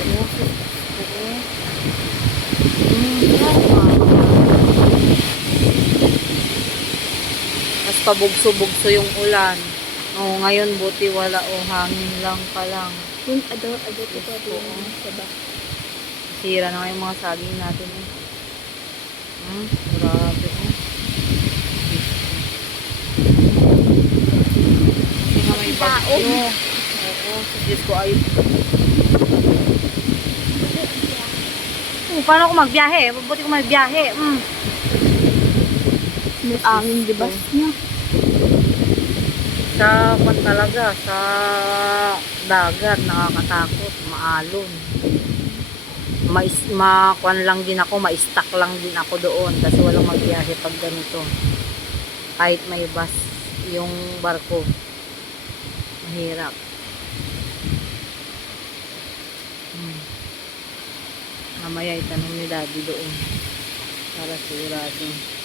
Mas pabugso-bugso yung ulan. Oo, ngayon buti wala o hangin lang pa lang. Yung ado, ado ko pa. Diba? Sira na nga yung mga saging natin eh. Hmm, grabe oh. Kasi nga may bagyo. Oo, Diyos ko ay... Oh, paano ako magbiyahe? Mabuti ko magbiyahe. Mm. May angin, di ba? Sa kwan talaga, sa dagat, nakakatakot, maalon. Mais, makwan lang din ako, ma-stuck lang din ako doon kasi walang magbiyahe pag ganito. Kahit may bus, yung barko, mahirap. Hmm. Mamaya itanong ni daddy doon para sigurado.